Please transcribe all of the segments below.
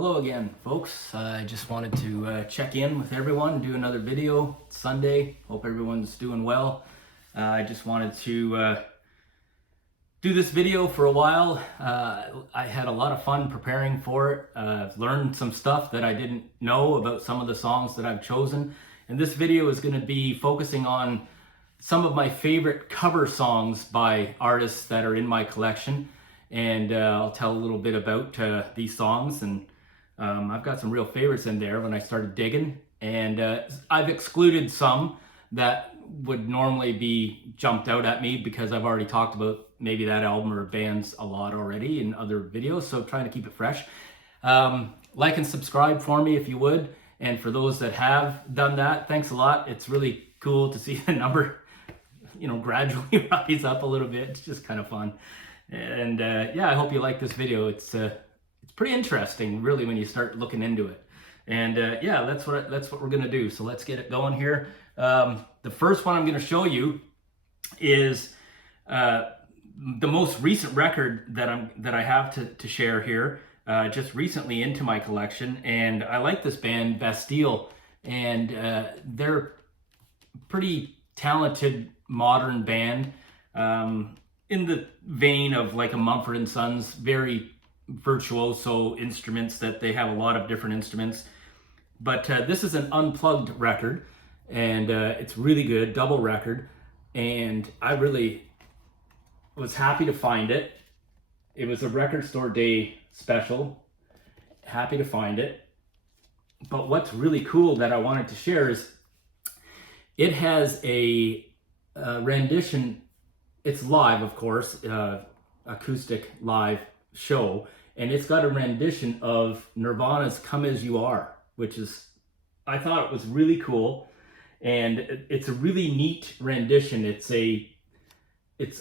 Hello again, folks. I just wanted to check in with everyone, do another video. It's Sunday. Hope everyone's doing well. I just wanted to do this video for a while. I had a lot of fun preparing for it. I've learned some stuff that I didn't know about some of the songs that I've chosen. And this video is going to be focusing on some of my favorite cover songs by artists that are in my collection. And I'll tell a little bit about these songs, and I've got some real favorites in there when I started digging, and I've excluded some that would normally be jumped out at me because I've already talked about maybe that album or bands a lot already in other videos, so trying to keep it fresh. Like and subscribe for me if you would, and for those that have done that, thanks a lot. It's really cool to see the number, gradually rise up a little bit. It's just kind of fun. And yeah, I hope you like this video. It's pretty interesting, really, when you start looking into it. And yeah, that's what we're gonna do. So let's get it going here. The first one I'm gonna show you is the most recent record that I have to share here. Just recently into my collection, and I like this band Bastille, and they're pretty talented modern band. In the vein of like a Mumford & Sons, very virtuoso instruments, that they have a lot of different instruments. But this is an unplugged record, and it's really good, double record, and I really was happy to find it. It was a Record Store Day special. Happy to find it. But what's really cool that I wanted to share is it has a rendition. It's live, of course, acoustic live show, and it's got a rendition of Nirvana's Come As You Are, which is, I thought it was really cool, and it's a really neat rendition. It's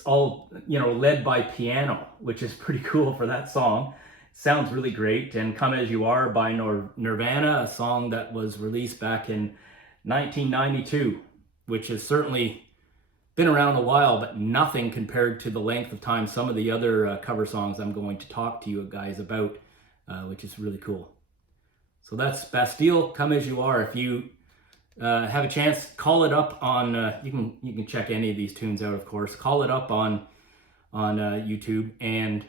all, led by piano, which is pretty cool for that song. Sounds really great. And Come As You Are by Nirvana, a song that was released back in 1992, which has certainly been around a while, but nothing compared to the length of time some of the other cover songs I'm going to talk to you guys about, which is really cool. So that's Bastille, Come As You Are. If you have a chance, call it up on, you can check any of these tunes out, of course. Call it up on YouTube, and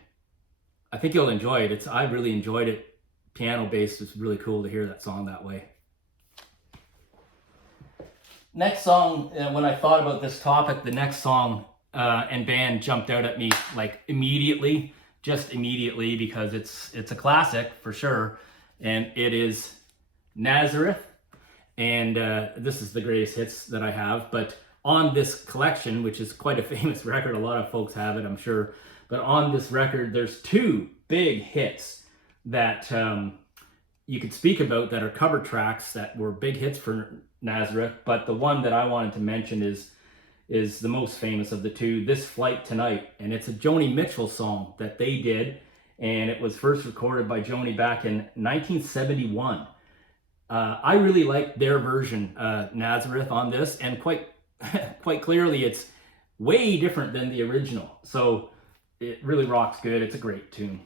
I think you'll enjoy it. I really enjoyed it. Piano based, it's really cool to hear that song that way. Next song, when I thought about this topic, the next song and band jumped out at me like immediately, just immediately, because it's a classic for sure, and it is Nazareth. And this is the greatest hits that I have, but on this collection, which is quite a famous record, a lot of folks have it, I'm sure, but on this record, there's two big hits that you could speak about that are cover tracks that were big hits for Nazareth, but the one that I wanted to mention is the most famous of the two, This Flight Tonight, and it's a Joni Mitchell song that they did, and it was first recorded by Joni back in 1971. I really like their version, Nazareth, on this, and quite clearly it's way different than the original, so it really rocks good. It's a great tune.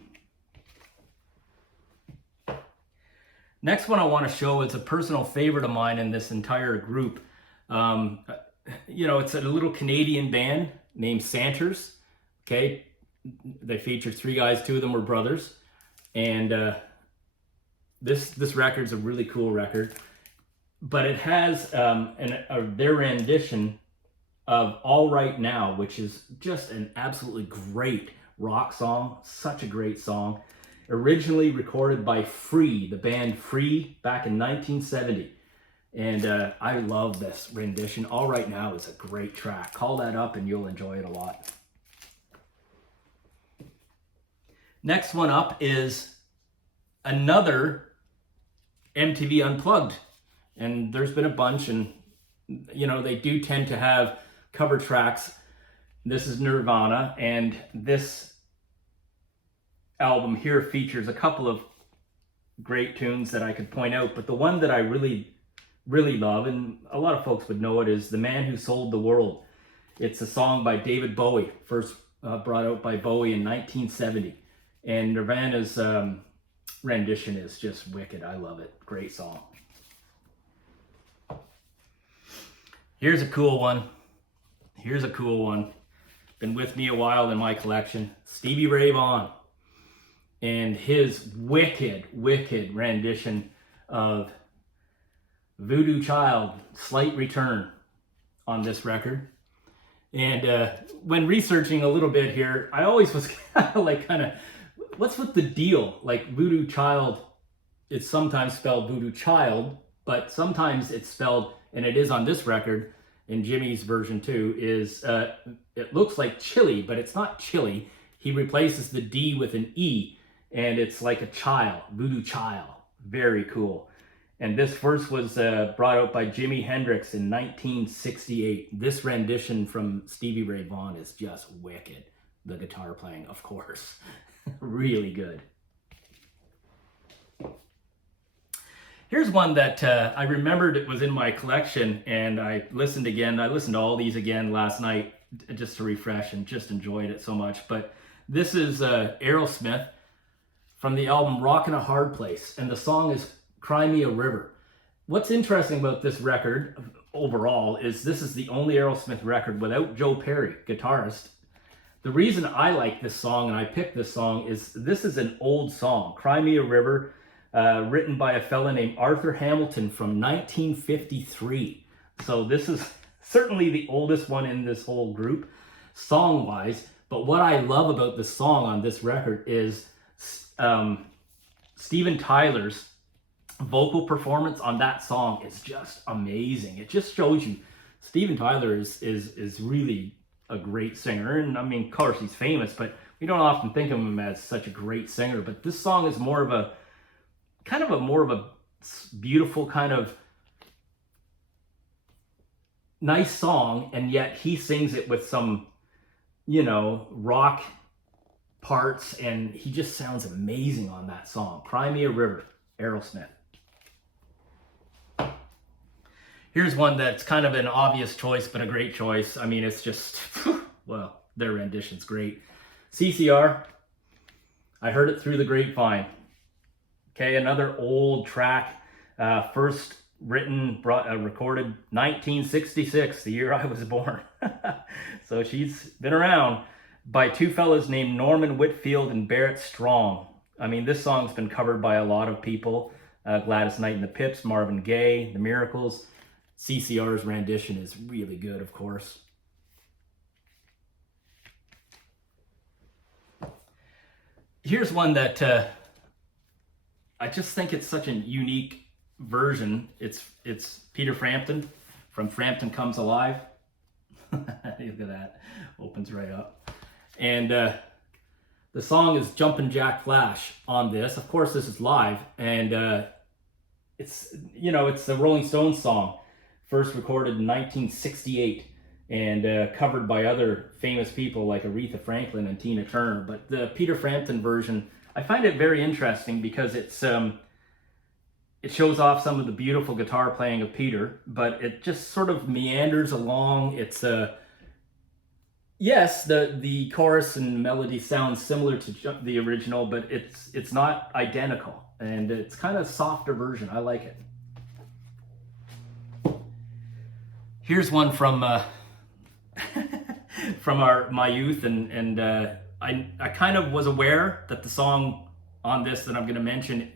Next one I want to show is a personal favorite of mine in this entire group. It's a little Canadian band named Santers. Okay, they featured three guys, two of them were brothers, and this record's a really cool record. But it has their rendition of All Right Now, which is just an absolutely great rock song, such a great song. Originally recorded by Free, the band Free, back in 1970. And I love this rendition. All Right Now is a great track. Call that up and you'll enjoy it a lot. Next one up is another MTV Unplugged. And there's been a bunch, and they do tend to have cover tracks. This is Nirvana, and this album here features a couple of great tunes that I could point out, but the one that I really love, and a lot of folks would know it, is The Man Who Sold the World. It's a song by David Bowie, first brought out by Bowie in 1970, and Nirvana's rendition is just wicked. I love it. Great song. Here's a cool one. Here's a cool one. Been with me a while in my collection. Stevie Ray Vaughan and his wicked rendition of Voodoo Child, Slight Return on this record. And when researching a little bit here, I always was kind of, what's with the deal? Like Voodoo Child, it's sometimes spelled Voodoo Child, but sometimes it's spelled, and it is on this record, in Jimmy's version too, is it looks like chili, but it's not chili. He replaces the D with an E, and it's like a child, Voodoo Child. Very cool. And this verse was brought out by Jimi Hendrix in 1968. This rendition from Stevie Ray Vaughan is just wicked. The guitar playing, of course. Really good. Here's one that I remembered it was in my collection, and I listened again. I listened to all these again last night just to refresh and just enjoyed it so much. But this is Aerosmith from the album Rockin' a Hard Place, and the song is Cry Me a River. What's interesting about this record overall is this is the only Aerosmith record without Joe Perry, guitarist. The reason I like this song and I picked this song is this is an old song, Cry Me a River, written by a fella named Arthur Hamilton from 1953. So this is certainly the oldest one in this whole group, song-wise. But what I love about the song on this record is Steven Tyler's vocal performance on that song is just amazing. It just shows you Steven Tyler is really a great singer. And I mean, of course, he's famous, but we don't often think of him as such a great singer. But this song is more of a beautiful kind of nice song, and yet he sings it with some, rock parts, and he just sounds amazing on that song. Cry Me a River, Aerosmith. Here's one that's kind of an obvious choice, but a great choice. I mean, it's just, well, their rendition's great. CCR, I Heard It Through the Grapevine. Okay, another old track, first written, recorded 1966, the year I was born. So she's been around, by two fellas named Norman Whitfield and Barrett Strong. I mean, this song's been covered by a lot of people. Gladys Knight and the Pips, Marvin Gaye, The Miracles. CCR's rendition is really good, of course. Here's one that I just think it's such a unique version. It's Peter Frampton from Frampton Comes Alive. Look at that. Opens right up. And the song is Jumpin' Jack Flash on this. Of course, this is live. And it's the Rolling Stones song. First recorded in 1968 and covered by other famous people like Aretha Franklin and Tina Turner. But the Peter Frampton version, I find it very interesting because it shows off some of the beautiful guitar playing of Peter, but it just sort of meanders along. It's yes, the chorus and melody sounds similar to the original, but it's not identical, and it's kind of a softer version. I like it. Here's one from my youth, and I kind of was aware that the song on this that I'm going to mention,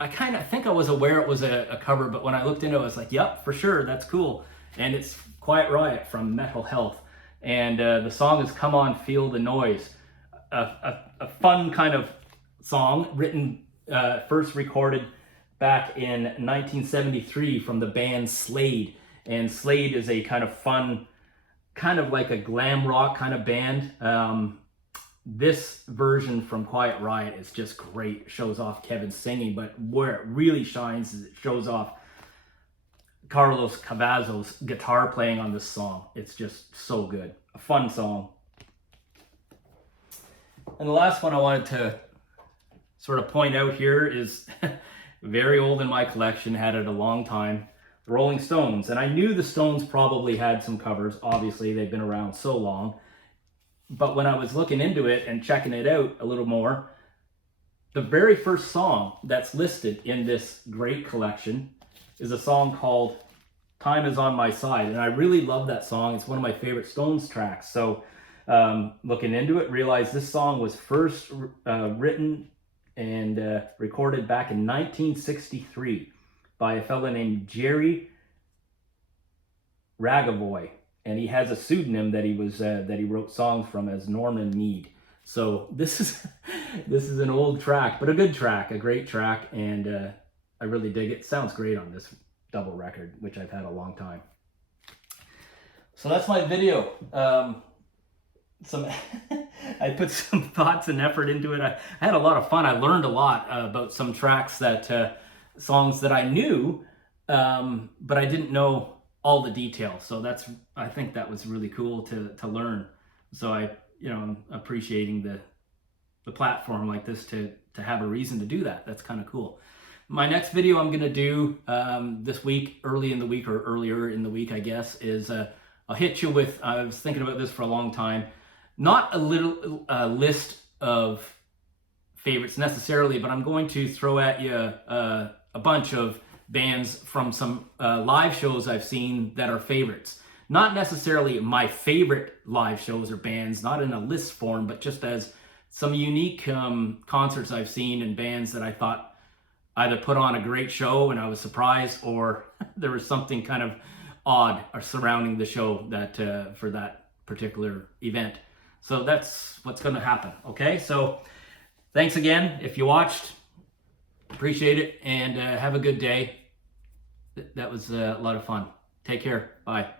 I think I was aware it was a cover, but when I looked into it, I was like, yep, for sure, that's cool. And it's Quiet Riot from Metal Health. And the song is Come On, Feel the Noise. A fun kind of song, written, first recorded back in 1973 from the band Slade. And Slade is a kind of fun, kind of like a glam rock kind of band. This version from Quiet Riot is just great. It shows off Kevin singing, but where it really shines is it shows off Carlos Cavazos' guitar playing on this song. It's just so good. A fun song. And the last one I wanted to sort of point out here is very old in my collection, had it a long time. The Rolling Stones. And I knew the Stones probably had some covers. Obviously, they've been around so long. But when I was looking into it and checking it out a little more, the very first song that's listed in this great collection is a song called Time Is On My Side. And I really love that song. It's one of my favorite Stones tracks. So looking into it, realized this song was first written and recorded back in 1963 by a fella named Jerry Ragavoy, and he has a pseudonym that he wrote songs from as Norman Mead. So this is an old track, but a good track, a great track, and I really dig it. Sounds great on this double record, which I've had a long time. So that's my video. I put some thoughts and effort into it. I had a lot of fun. I learned a lot about some tracks songs that I knew, but I didn't know all the details. So I think that was really cool to learn. So I'm appreciating the platform like this to have a reason to do that. That's kind of cool. My next video I'm going to do this week, early in the week or earlier in the week, I guess, is I'll hit you with, I was thinking about this for a long time, not a list of favorites necessarily, but I'm going to throw at you a bunch of bands from some live shows I've seen that are favorites. Not necessarily my favorite live shows or bands, not in a list form, but just as some unique concerts I've seen and bands that I thought either put on a great show and I was surprised, or there was something kind of odd or surrounding the show that for that particular event. So that's what's going to happen. Okay, so thanks again if you watched. Appreciate it, and have a good day. That was a lot of fun. Take care. Bye.